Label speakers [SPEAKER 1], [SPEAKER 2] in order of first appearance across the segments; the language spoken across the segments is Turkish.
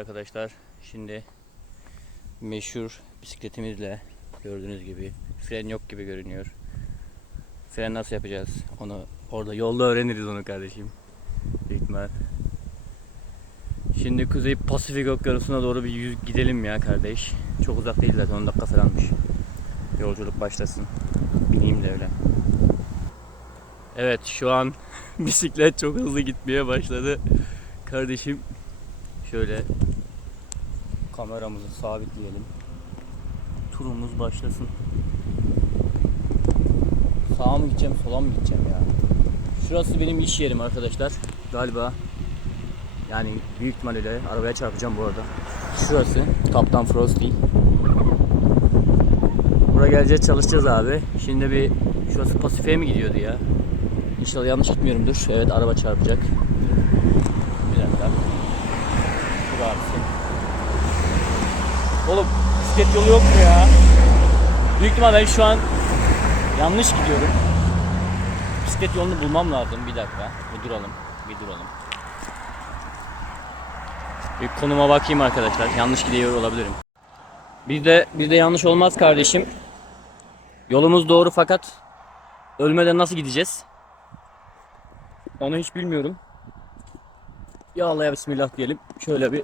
[SPEAKER 1] arkadaşlar. Şimdi meşhur bisikletimizle gördüğünüz gibi fren yok gibi görünüyor. Fren nasıl yapacağız? Onu orada yolda öğreniriz onu kardeşim. Büyük. Şimdi Kuzey Pasifik Okyanusu'na doğru bir yüz gidelim ya kardeş. Çok uzak değil zaten 10 dakika falanmış. Yolculuk başlasın. Bineyim de öyle. Evet şu an bisiklet çok hızlı gitmeye başladı. Kardeşim şöyle kameramızı sabitleyelim. Turumuz başlasın. Sağa mı gideceğim, sola mı gideceğim ya? Şurası benim iş yerim arkadaşlar. Galiba yani büyük ihtimalle arabaya çarpacağım bu arada. Şurası Kaptan Frost değil. Buraya geleceğiz çalışacağız abi. Şimdi bir şurası Pasifik'e mi gidiyordu ya? İnşallah yanlış gitmiyorumdur. Evet araba çarpacak. Bir dakika. Dur abisi. Oğlum bisiklet yolu yok mu ya? Büyük ihtimal ben şu an yanlış gidiyorum. Bisiklet yolunu bulmam lazım. Bir dakika. Bir duralım. Bir duralım. Bir konuma bakayım arkadaşlar. Yanlış gidiyor olabilirim. Bizde bizde yanlış olmaz kardeşim. Yolumuz doğru fakat ölmeden nasıl gideceğiz? Onu hiç bilmiyorum. Ya Allah ya Bismillah diyelim. Şöyle bir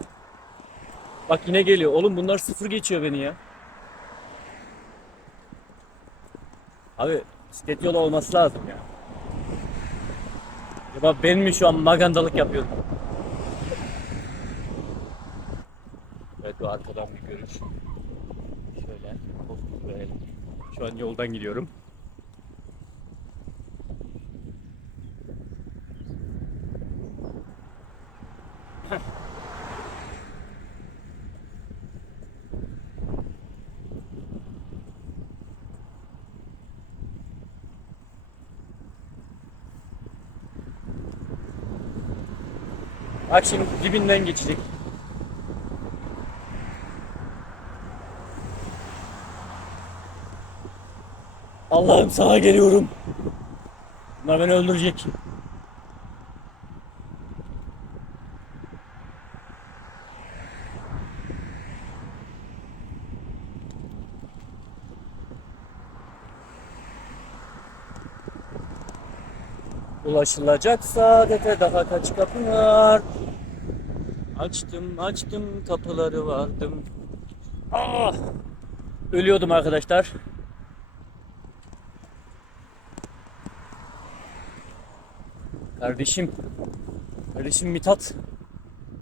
[SPEAKER 1] Bak yine geliyor. Oğlum bunlar sıfır geçiyor beni ya. Abi bisiklet yolu olması lazım ya. Ya bak ben mi şu an magandalık yapıyorum? Evet bu arkadan bir görüş. Şöyle. Şu an yoldan gidiyorum. Şimdi dibinden geçecek. Allah'ım sana geliyorum. Bunlar beni öldürecek. Ulaşılacak saadete daha kaç kapı var? Açtım açtım kapıları vardım. Ah! Ölüyordum arkadaşlar. Kardeşim. Kardeşim Mithat.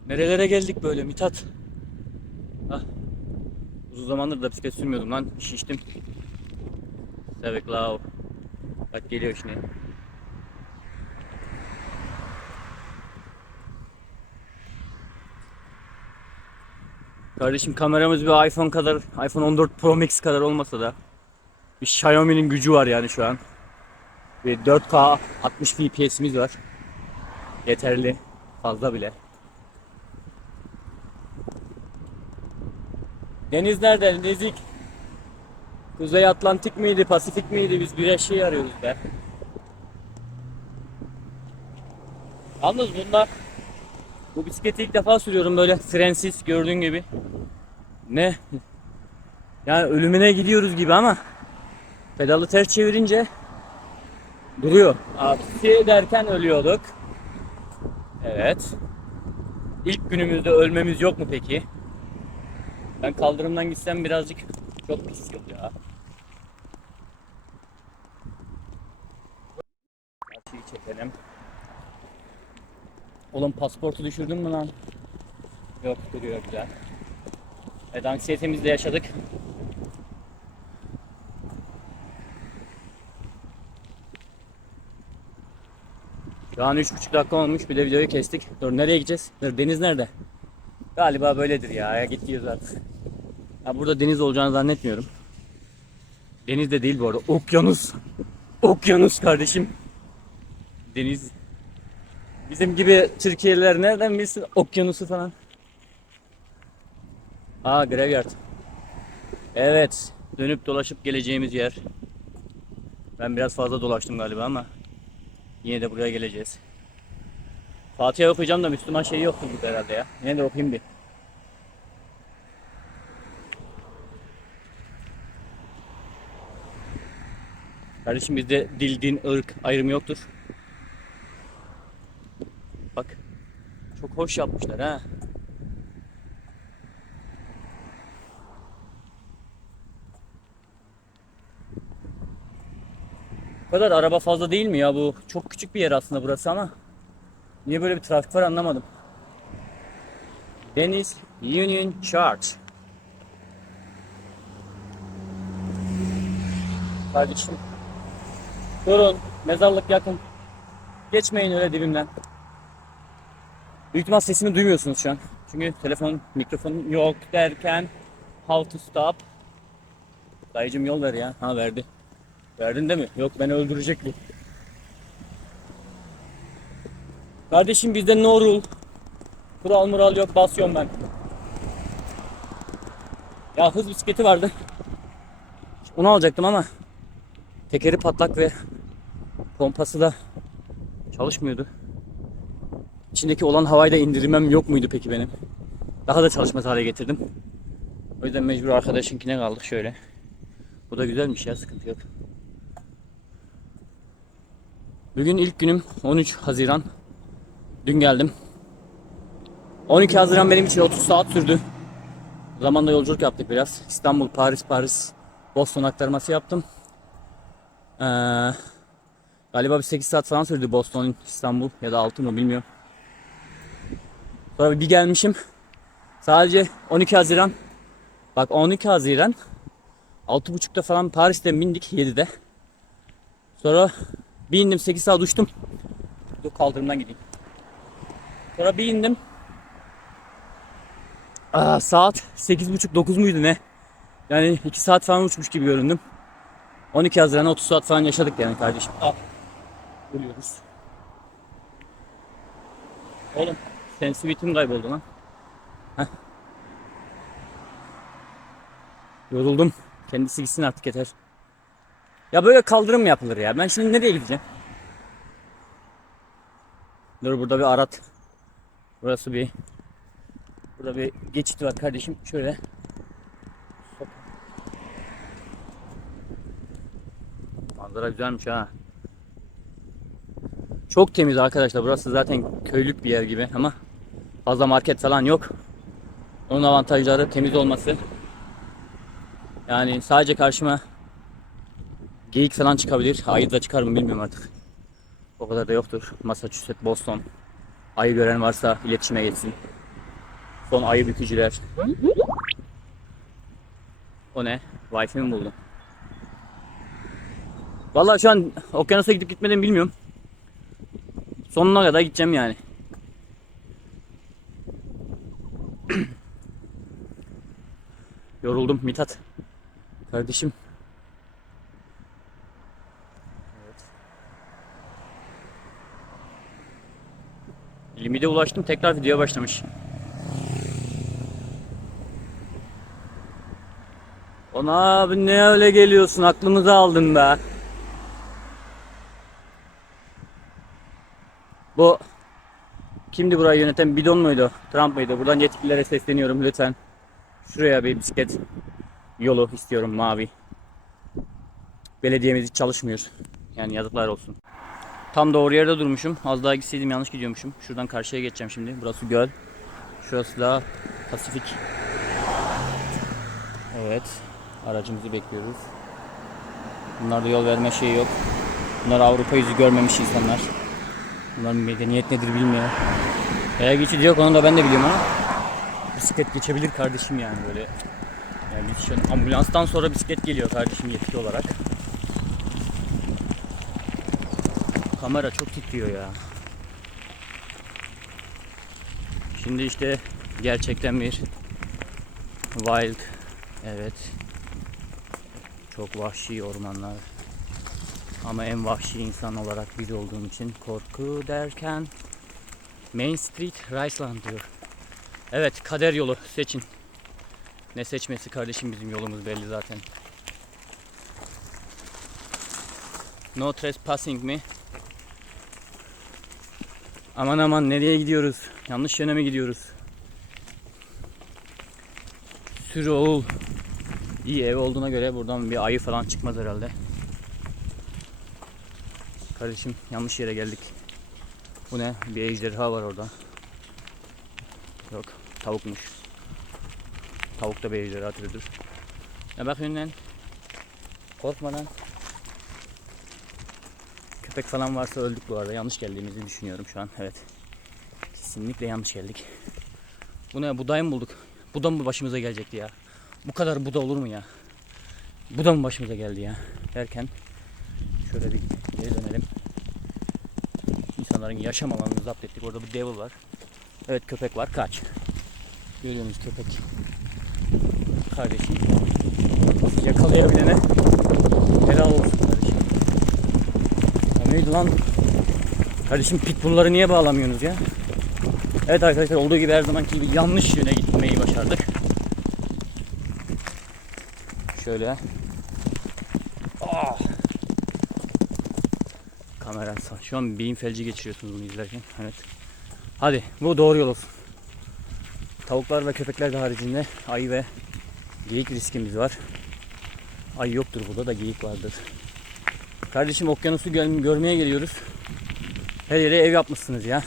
[SPEAKER 1] Nerelere geldik böyle Mithat? Ah. Uzun zamandır da bisiklet sürmüyordum lan. Şiştim. Sevek lao. Bak geliyor şimdi. Kardeşim kameramız bir iPhone kadar, iPhone 14 Pro Max kadar olmasa da bir Xiaomi'nin gücü var yani şu an. Bir 4K 60 FPS'imiz var. Yeterli. Fazla bile. Deniz nerede? Nezik. Kuzey Atlantik miydi, Pasifik miydi? Biz bir şey arıyoruz be. Yalnız bunlar bu bisikleti ilk defa sürüyorum böyle frensiz gördüğün gibi. Ne? Yani ölümüne gidiyoruz gibi ama pedalı ters çevirince duruyor. Aksi derken ölüyorduk. Evet. İlk günümüzde ölmemiz yok mu peki? Ben kaldırımdan gitsem birazcık çok pis yol ya. Açıyı çekelim. Oğlum pasaportu düşürdün mü lan? Yok duruyor güzel. Evet anksiyetemizle yaşadık. Şu an 3,5 dakika olmuş bir de videoyu kestik. Dur nereye gideceğiz? Dur deniz nerede? Galiba böyledir ya. ya gidiyoruz artık. Ya burada deniz olacağını zannetmiyorum. Deniz de değil bu arada. Okyanus. Okyanus kardeşim. Deniz Bizim gibi Türkiye'liler nereden bilsin okyanusu falan. Aa graveyard. Evet. Dönüp dolaşıp geleceğimiz yer. Ben biraz fazla dolaştım galiba ama yine de buraya geleceğiz. Fatiha okuyacağım da Müslüman şeyi yoktur burada herhalde ya. Yine de okuyayım bir. Kardeşim bizde dil, din, ırk ayrımı yoktur. Çok hoş yapmışlar ha. Bu kadar araba fazla değil mi ya bu? Çok küçük bir yer aslında burası ama. Niye böyle bir trafik var anlamadım. Deniz Union Church. Kardeşim. Durun. Mezarlık yakın. Geçmeyin öyle dibimden. Büyük ihtimal sesimi duymuyorsunuz şu an. Çünkü telefon, mikrofon yok derken how to stop. Dayıcım yol ver ya. Ha verdi. Verdin değil mi? Yok beni öldürecek bu. Kardeşim bizde no rule. Kural mural yok basıyorum ben. Ya hız bisikleti vardı. Onu alacaktım ama tekeri patlak ve pompası da çalışmıyordu. İçindeki olan havayı da indirmem yok muydu peki benim? Daha da çalışmaz hale getirdim. O yüzden mecbur arkadaşınkine kaldık şöyle. Bu da güzelmiş ya sıkıntı yok. Bugün ilk günüm 13 Haziran. Dün geldim. 12 Haziran benim için 30 saat sürdü. Zamanla yolculuk yaptık biraz. İstanbul, Paris, Paris, Boston aktarması yaptım. Ee, galiba bir 8 saat falan sürdü Boston, İstanbul ya da 6 mı bilmiyorum. Sonra bir gelmişim. Sadece 12 Haziran. Bak 12 Haziran 6.30'da falan Paris'te bindik 7'de. Sonra bir indim 8 saat uçtum. Dur kaldırımdan gideyim. Sonra bir indim. Aa, saat 8.30-9 muydu ne? Yani 2 saat falan uçmuş gibi göründüm. 12 Haziran 30 saat falan yaşadık yani kardeşim. Al. Duruyoruz. Oğlum sensitivitim kayboldu lan. Heh. Yoruldum. Kendisi gitsin artık yeter. Ya böyle kaldırım yapılır ya? Ben şimdi nereye gideceğim? Dur burada bir arat. Burası bir Burada bir geçit var kardeşim. Şöyle. Manzara güzelmiş ha. Çok temiz arkadaşlar. Burası zaten köylük bir yer gibi ama fazla market falan yok. Onun avantajları temiz olması. Yani sadece karşıma geyik falan çıkabilir. Ayı da çıkar mı bilmiyorum artık. O kadar da yoktur. Massachusetts, Boston. Ayı gören varsa iletişime geçsin. Son ayı bükücüler. O ne? Wi-Fi mi buldum? Vallahi şu an okyanusa gidip gitmediğimi bilmiyorum. Sonuna kadar gideceğim yani. Yoruldum Mithat. Kardeşim. Evet. Limite ulaştım tekrar videoya başlamış. Ona abi ne öyle geliyorsun aklımızı aldın be. Bu kimdi burayı yöneten bidon muydu? Trump mıydı? Buradan yetkililere sesleniyorum lütfen. Şuraya bir bisiklet yolu istiyorum mavi. Belediyemiz hiç çalışmıyor. Yani yazıklar olsun. Tam doğru yerde durmuşum. Az daha gitseydim yanlış gidiyormuşum. Şuradan karşıya geçeceğim şimdi. Burası göl. Şurası da Pasifik. Evet. Aracımızı bekliyoruz. Bunlarda yol verme şeyi yok. Bunlar Avrupa yüzü görmemiş insanlar. Bunların medeniyet nedir bilmiyor. Yaya geçidi yok onu da ben de biliyorum ama bisiklet geçebilir kardeşim yani böyle. Yani an ambulanstan sonra bisiklet geliyor kardeşim yetki olarak. Kamera çok titriyor ya. Şimdi işte gerçekten bir wild evet çok vahşi ormanlar. Ama en vahşi insan olarak biz olduğum için korku derken Main Street Riceland diyor. Evet kader yolu seçin. Ne seçmesi kardeşim bizim yolumuz belli zaten. No trespassing mi? Aman aman nereye gidiyoruz? Yanlış yöne mi gidiyoruz? Sür oğul. İyi ev olduğuna göre buradan bir ayı falan çıkmaz herhalde. Kardeşim yanlış yere geldik. Bu ne? Bir ejderha var orada. Tavukmuş. Tavuk da ejderha türüdür. Ya bak lan. Korkma lan. Köpek falan varsa öldük bu arada. Yanlış geldiğimizi düşünüyorum şu an. Evet. Kesinlikle yanlış geldik. Bu ne? Buday mı bulduk? Buda mı başımıza gelecekti ya? Bu kadar Buda olur mu ya? Bu da mı başımıza geldi ya? Derken şöyle bir geri dönelim. İnsanların yaşam alanını zapt ettik. Orada bir devil var. Evet köpek var. Kaç. Görüyorsunuz köpek. Kardeşim. Yakalayabilene helal olsun kardeşim. O neydi lan? Kardeşim pitbullları niye bağlamıyorsunuz ya? Evet arkadaşlar olduğu gibi her zamanki gibi yanlış yöne gitmeyi başardık. Şöyle. Ah! Kamera sağ. Şu an beyin felci geçiriyorsunuz bunu izlerken. Evet. Hadi bu doğru yol olsun. Tavuklar ve köpekler de haricinde ayı ve geyik riskimiz var. Ayı yoktur burada da geyik vardır. Kardeşim okyanusu gör- görmeye geliyoruz. Her yere ev yapmışsınız ya.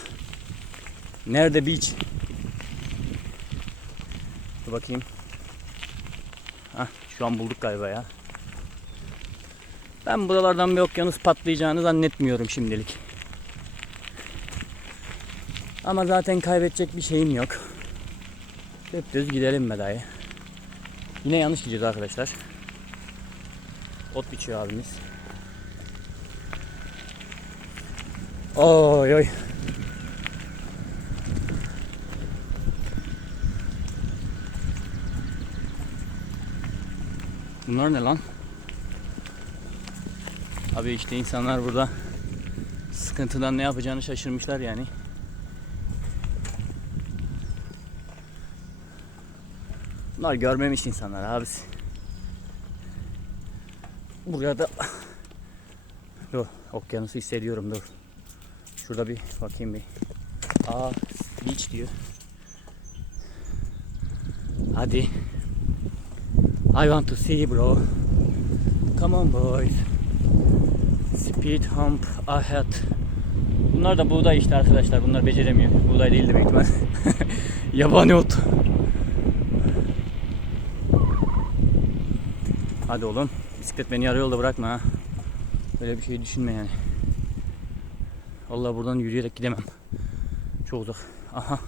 [SPEAKER 1] Nerede beach? Dur bakayım. Hah, şu an bulduk galiba ya. Ben buralardan bir okyanus patlayacağını zannetmiyorum şimdilik. Ama zaten kaybedecek bir şeyim yok. Hep düz gidelim be dayı. Yine yanlış gideceğiz arkadaşlar. Ot biçiyor abimiz. Oy oy. Bunlar ne lan? Abi işte insanlar burada sıkıntıdan ne yapacağını şaşırmışlar yani. Bunlar görmemiş insanlar abisi. Buraya da Dur, okyanusu hissediyorum dur. Şurada bir bakayım bir. Aa, beach diyor. Hadi. I want to see bro. Come on boys. Speed hump ahead. Bunlar da buğday işte arkadaşlar. Bunlar beceremiyor. Buğday değildi büyük ihtimal. Yabani ot. Hadi oğlum. Bisiklet beni yarı yolda bırakma ha. Böyle bir şey düşünme yani. Vallahi buradan yürüyerek gidemem. Çok uzak. Aha.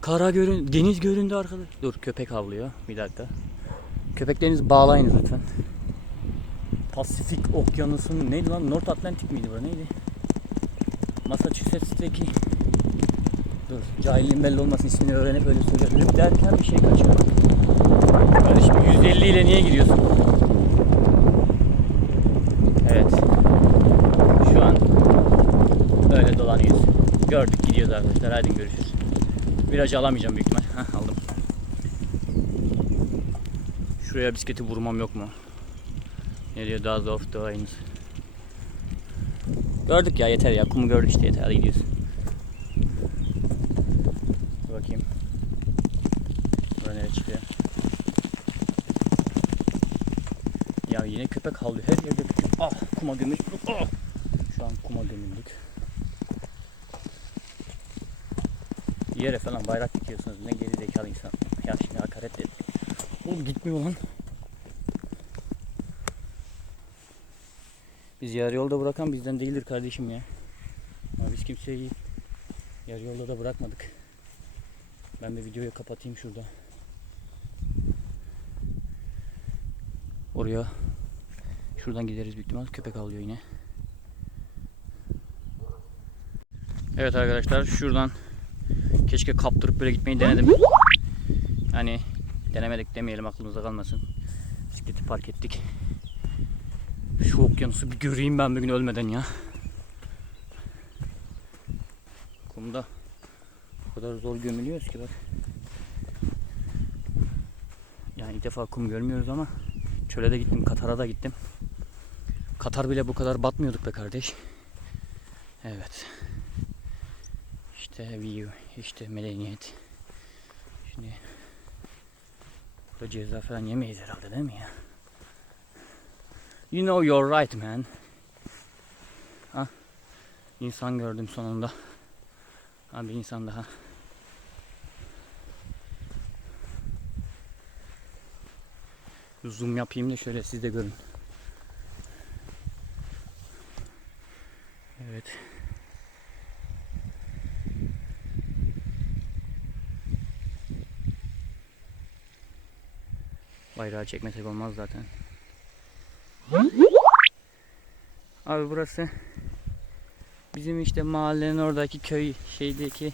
[SPEAKER 1] Kara görün, deniz göründü arkada. Dur köpek havlıyor. Bir dakika. Köpeklerinizi bağlayınız lütfen. Pasifik Okyanusu'nun neydi lan? North Atlantic miydi bu? Neydi? Massachusetts'teki Dur, cahilliğin belli olmasın ismini öğrenip öyle söylüyorum derken bir şey kaçıyor. Kardeşim 150 ile niye gidiyorsun? Evet. Şu an öyle dolanıyoruz. Gördük gidiyoruz arkadaşlar. Hadi görüşürüz. Virajı alamayacağım büyük ihtimal. Heh, aldım. Şuraya bisikleti vurmam yok mu? Ne diyor? Of the Vines. Gördük ya yeter ya. Kumu gördük işte yeter. Hadi gidiyoruz. Dur bakayım. Bura nereye çıkıyor? Ya yine köpek havlıyor. Her yerde köpek. Ah kuma gömüldük. Ah. Şu an kuma gömüldük. Yere falan bayrak dikiyorsunuz. Ne geri zekalı insan. Ya şimdi hakaret et. Oğlum gitmiyor lan. Biz yarı yolda bırakan bizden değildir kardeşim ya. Ama biz kimseyi yarı yolda da bırakmadık. Ben bir videoyu kapatayım şurada. Oraya şuradan gideriz büyük ihtimal. Köpek avlıyor yine. Evet arkadaşlar şuradan keşke kaptırıp böyle gitmeyi denedim. Yani denemedik demeyelim aklımızda kalmasın. Bisikleti park ettik. Şu okyanusu bir göreyim ben bugün ölmeden ya. Kumda o kadar zor gömülüyoruz ki bak. Yani ilk defa kum görmüyoruz ama çöle de gittim, Katar'a da gittim. Katar bile bu kadar batmıyorduk be kardeş. Evet. İşte view, işte medeniyet. Şimdi burada ceza falan yemeyiz herhalde değil mi ya? You know you're right man. Ha. İnsan gördüm sonunda. Ha bir insan daha. Zoom yapayım da şöyle siz de görün. Evet. Bayrağı çekmesek olmaz zaten. Abi burası bizim işte mahallenin oradaki köy şeydeki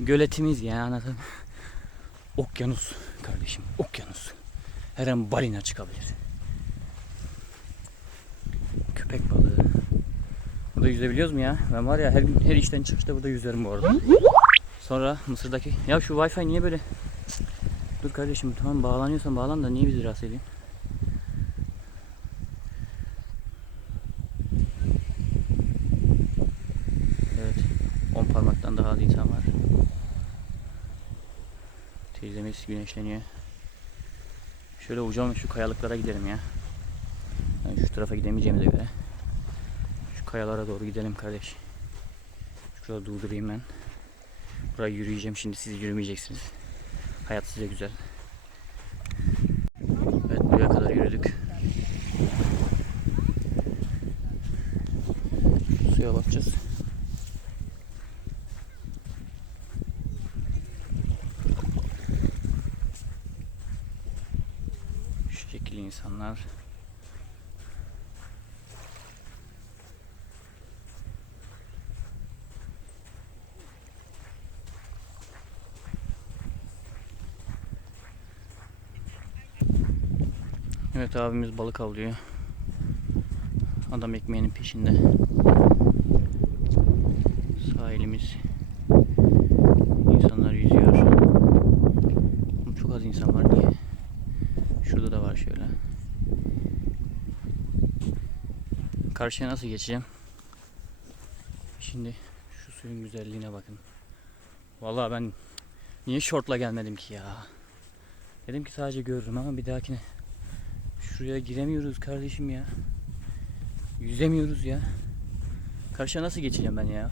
[SPEAKER 1] göletimiz ya anladın. Okyanus kardeşim okyanus. Her an balina çıkabilir. Köpek balığı. Burada yüzebiliyoruz mu ya? Ben var ya her gün her işten çıkışta burada yüzerim bu arada. Sonra Mısır'daki ya şu Wi-Fi niye böyle? Dur kardeşim tamam bağlanıyorsan bağlan da niye bizi rahatsız ediyorsun? Evet. 10 parmaktan daha az insan var. Teyzemiz güneşleniyor. Şöyle ucam şu kayalıklara gidelim ya. Ben şu tarafa gidemeyeceğimize göre. Şu kayalara doğru gidelim kardeş. Şurada durdurayım ben. Buraya yürüyeceğim şimdi siz yürümeyeceksiniz. Hayat size güzel. Evet buraya kadar yürüdük. Suya bakacağız. Şu şekilde insanlar. Evet abimiz balık avlıyor. Adam ekmeğinin peşinde. Sahilimiz. İnsanlar yüzüyor. Ama Çok az insan var niye? Şurada da var şöyle. Karşıya nasıl geçeceğim? Şimdi şu suyun güzelliğine bakın. Vallahi ben niye şortla gelmedim ki ya? Dedim ki sadece görürüm ama bir dahakine Şuraya giremiyoruz kardeşim ya. Yüzemiyoruz ya. Karşıya nasıl geçeceğim ben ya?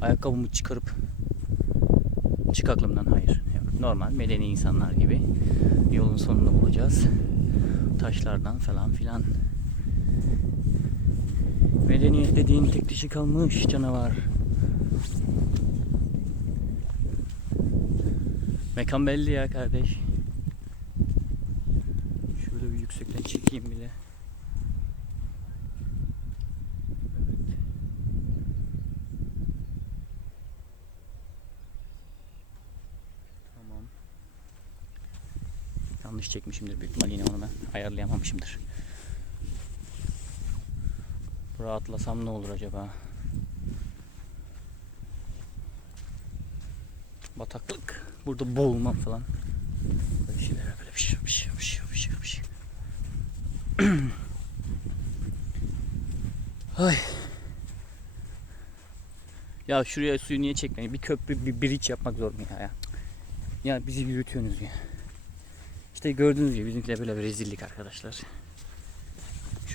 [SPEAKER 1] Ayakkabımı çıkarıp çık aklımdan hayır. Normal medeni insanlar gibi yolun sonunu bulacağız. Taşlardan falan filan. Medeniyet dediğin tek dişi kalmış canavar. Mekan belli ya kardeş. Şöyle bir yüksekten çekeyim bile. Yanlış çekmişimdir büyük ihtimal yine onu ben ayarlayamamışımdır. Buraya atlasam ne olur acaba? Bataklık. Burada boğulmam falan. Böyle şeyler böyle bir şey bir şey bir şey bir şey bir şey. Ay. Ya şuraya suyu niye çekmeyin? Bir köprü, bir bridge yapmak zor mu? Ya, ya bizi yürütüyorsunuz ya. İşte gördüğünüz gibi bizimkiler böyle bir rezillik arkadaşlar.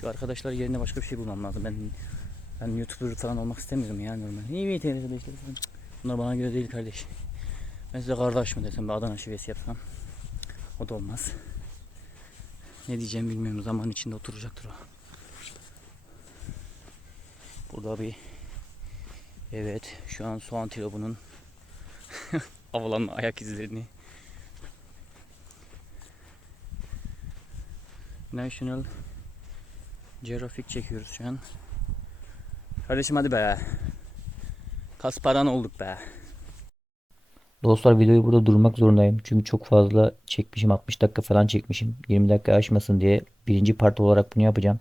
[SPEAKER 1] Şu arkadaşlar yerine başka bir şey bulmam lazım. Ben ben YouTuber falan olmak istemiyorum ya normal. İyi bir. Cık, Bunlar bana göre değil kardeş. Ben size kardeş mi desem Adana şivesi yapsam. O da olmaz. Ne diyeceğimi bilmiyorum. Zaman içinde oturacaktır o. Burada bir Evet şu an soğan tilobunun avlanma ayak izlerini National Geographic çekiyoruz şu an. Kardeşim hadi be. Kasparan olduk be.
[SPEAKER 2] Dostlar videoyu burada durmak zorundayım. Çünkü çok fazla çekmişim. 60 dakika falan çekmişim. 20 dakika aşmasın diye birinci part olarak bunu yapacağım.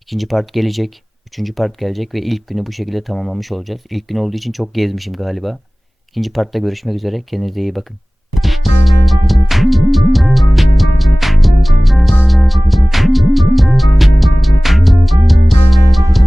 [SPEAKER 2] İkinci part gelecek. Üçüncü part gelecek ve ilk günü bu şekilde tamamlamış olacağız. İlk gün olduğu için çok gezmişim galiba. İkinci partta görüşmek üzere. Kendinize iyi bakın. Thank you.